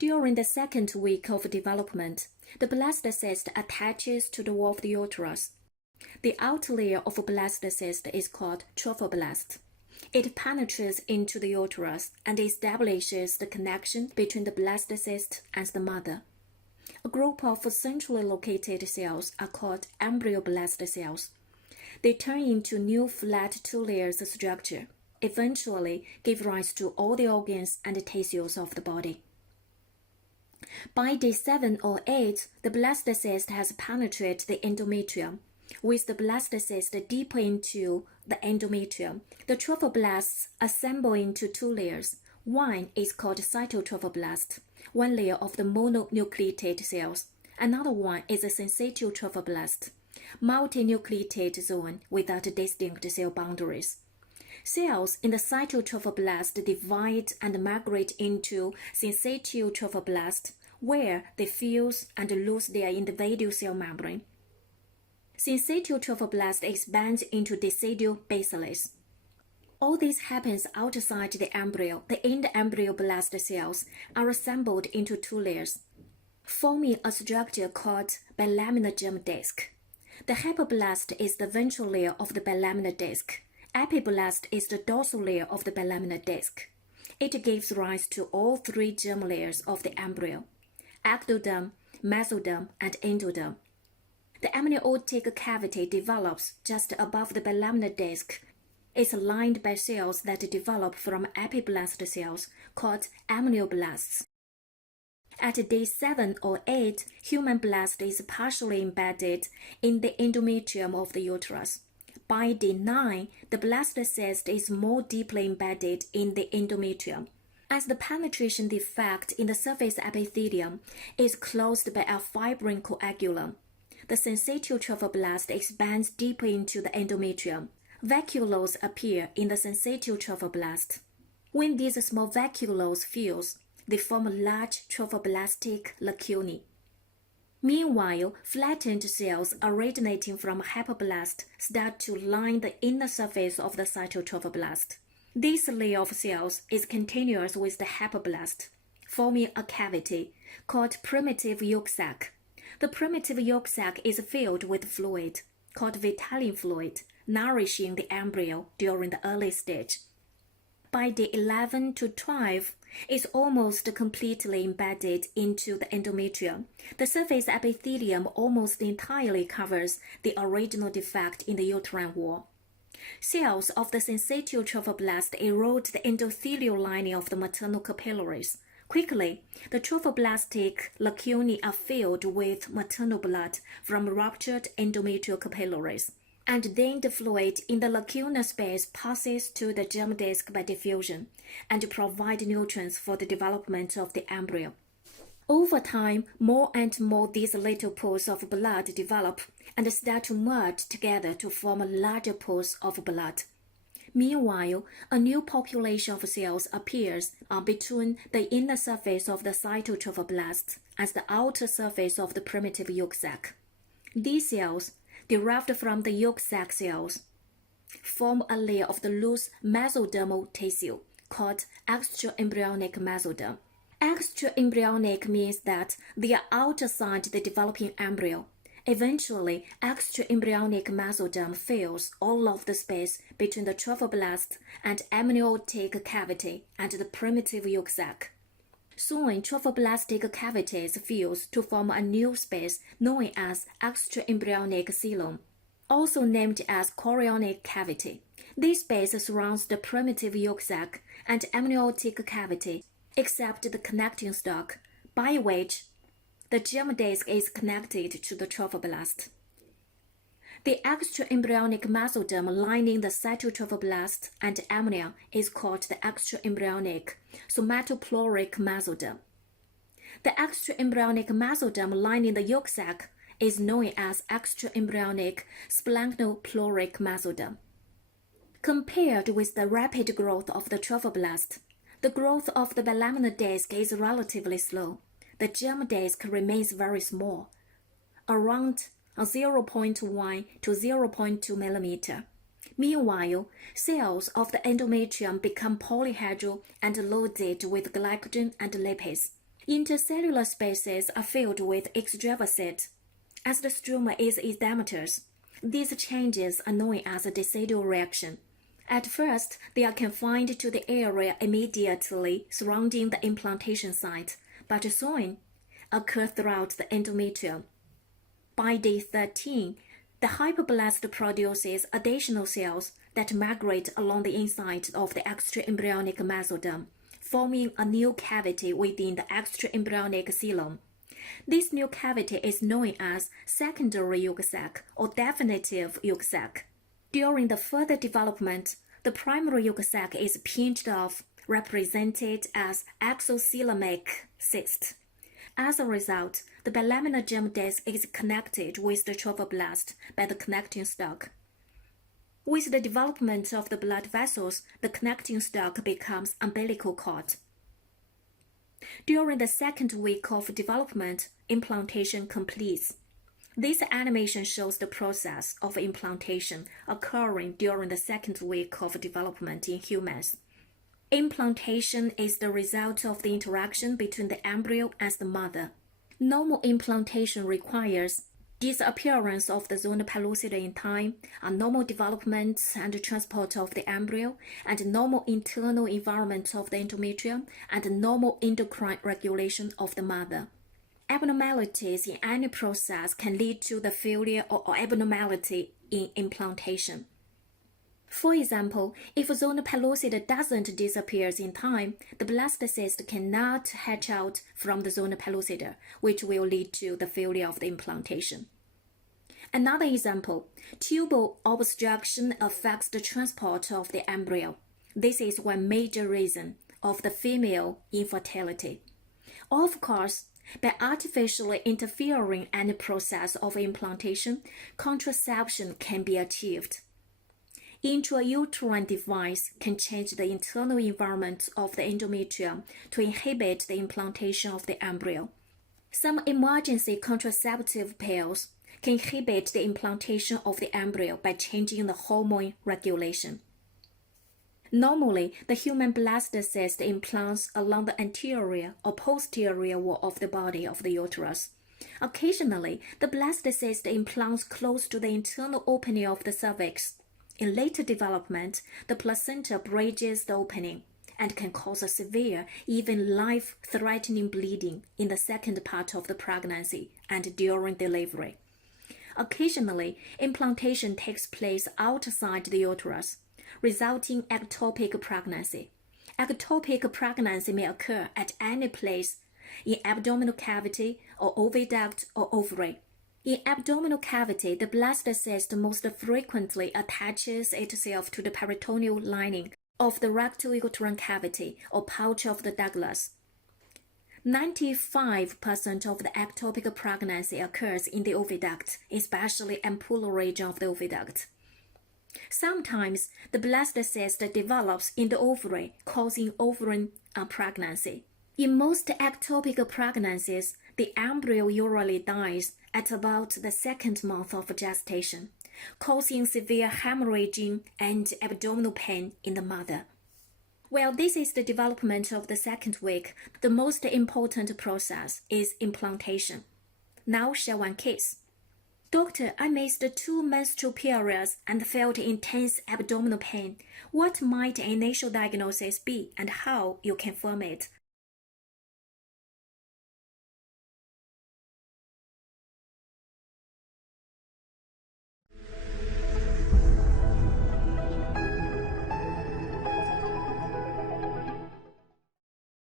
During the second week of development, the blastocyst attaches to the wall of the uterus. The outer layer of a blastocyst is called trophoblast. It penetrates into the uterus and establishes the connection between the blastocyst and the mother. A group of centrally located cells are called embryoblast cells. They turn into new flat two-layer structure, eventually give rise to all the organs and tissues of the body. By day 7 or 8, the blastocyst has penetrated the endometrium. With the blastocyst deeper into the endometrium, the trophoblasts assemble into two layers. One is called cytotrophoblast, one layer of the mononucleated cells. Another one is a syncytial trophoblast, multinucleated zone without distinct cell boundaries. Cells in the cytotrophoblast divide and migrate into syncytial trophoblast, where they fuse and lose their individual cell membrane. Syncytial trophoblast expands into decidual bacillus. All this happens outside the embryo. The end-embryoblast cells are assembled into two layers, forming a structure called bilaminar germ disc. The hypoblast is the ventral layer of the bilaminar disc. Epiblast is the dorsal layer of the bilaminar disc. It gives rise to all three germ layers of the embryo: ectoderm, mesoderm, and endoderm. The amniotic cavity develops just above the bilaminar disc. It's lined by cells that develop from epiblast cells called amnioblasts. At day 7 or 8, human blast is partially embedded in the endometrium of the uterus. By day 9, the blastocyst is more deeply embedded in the endometrium. As the penetration defect in the surface epithelium is closed by a fibrin coagulum, the syncytial trophoblast expands deeper into the endometrium. Vacuoles appear in the syncytial trophoblast. When these small vacuoles fuse, they form large trophoblastic lacunae. Meanwhile, flattened cells originating from hypoblast start to line the inner surface of the cytotrophoblast. This layer of cells is continuous with the hypoblast, forming a cavity called primitive yolk sac. The primitive yolk sac is filled with fluid called vitelline fluid, nourishing the embryo during the early stage. By day 11 to 12, it's almost completely embedded into the endometrium. The surface epithelium almost entirely covers the original defect in the uterine wall. Cells of the syncytial trophoblast erode the endothelial lining of the maternal capillaries. Quickly, the trophoblastic lacunae are filled with maternal blood from ruptured endometrial capillaries, and then the fluid in the lacunar space passes to the germ disc by diffusion and provide nutrients for the development of the embryo. Over time, more and more these little pools of blood develop and start to merge together to form larger pools of blood. Meanwhile, a new population of cells appears between the inner surface of the cytotrophoblast and the outer surface of the primitive yolk sac. These cells, derived from the yolk sac cells, form a layer of the loose mesodermal tissue called extraembryonic mesoderm. Extraembryonic means that they are outside the developing embryo. Eventually, extraembryonic mesoderm fills all of the space between the trophoblast and amniotic cavity and the primitive yolk sac. Soon, trophoblastic cavities fuse to form a new space known as extraembryonic coelom, also named as chorionic cavity. This space surrounds the primitive yolk sac and amniotic cavity, except the connecting stalk, by which the germ disc is connected to the trophoblast. The extraembryonic mesoderm lining the cytotrophoblast and amnia is called the extraembryonic somatopleuric mesoderm. The extraembryonic mesoderm lining the yolk sac is known as extraembryonic splanchnopleuric mesoderm. Compared with the rapid growth of the trophoblast, the growth of the bilaminar disc is relatively slow. The germ disc remains very small, around 0.1 to 0.2 millimeter. Meanwhile, cells of the endometrium become polyhedral and loaded with glycogen and lipids. Intercellular spaces are filled with extravasate. As the stroma is edematous, these changes are known as a decidual reaction. At first, they are confined to the area immediately surrounding the implantation site, but soon occur throughout the endometrium. By day 13, the hyperblast produces additional cells that migrate along the inside of the extraembryonic mesoderm, forming a new cavity within the extraembryonic coelom. This new cavity is known as secondary yolk sac or definitive yolk sac. During the further development, the primary yolk sac is pinched off, represented as exocoelomic cyst. As a result, the bilaminar germ disc is connected with the trophoblast by the connecting stalk. With the development of the blood vessels, the connecting stalk becomes umbilical cord. During the second week of development, implantation completes. This animation shows the process of implantation occurring during the second week of development in humans. Implantation is the result of the interaction between the embryo and the mother. Normal implantation requires disappearance of the zona pellucida in time, a normal development and transport of the embryo, and normal internal environment of the endometrium, and normal endocrine regulation of the mother. Abnormalities in any process can lead to the failure or abnormality in implantation. For example, if zona pellucida doesn't disappear in time, the blastocyst cannot hatch out from the zona pellucida, which will lead to the failure of the implantation. Another example, tubal obstruction affects the transport of the embryo. This is one major reason of the female infertility. Of course, by artificially interfering in the process of implantation, contraception can be achieved. Intrauterine device can change the internal environment of the endometrium to inhibit the implantation of the embryo. Some emergency contraceptive pills can inhibit the implantation of the embryo by changing the hormone regulation. Normally, the human blastocyst implants along the anterior or posterior wall of the body of the uterus. Occasionally, the blastocyst implants close to the internal opening of the cervix. In later development, the placenta bridges the opening and can cause a severe, even life-threatening bleeding in the second part of the pregnancy and during delivery. Occasionally, implantation takes place outside the uterus, resulting in ectopic pregnancy. Ectopic pregnancy may occur at any place, in abdominal cavity or oviduct or ovary. In abdominal cavity, the blastocyst most frequently attaches itself to the peritoneal lining of the rectouterine cavity or pouch of the Douglas. 95% of the ectopic pregnancy occurs in the oviduct, especially ampullary region of the oviduct. Sometimes, the blastocyst develops in the ovary, causing ovarian pregnancy. In most ectopic pregnancies, the embryo usually dies at about the second month of gestation, causing severe hemorrhaging and abdominal pain in the mother. Well, this is the development of the second week. The most important process is implantation. Now share one case. Doctor, I missed 2 menstrual periods and felt intense abdominal pain. What might initial diagnosis be and how you confirm it?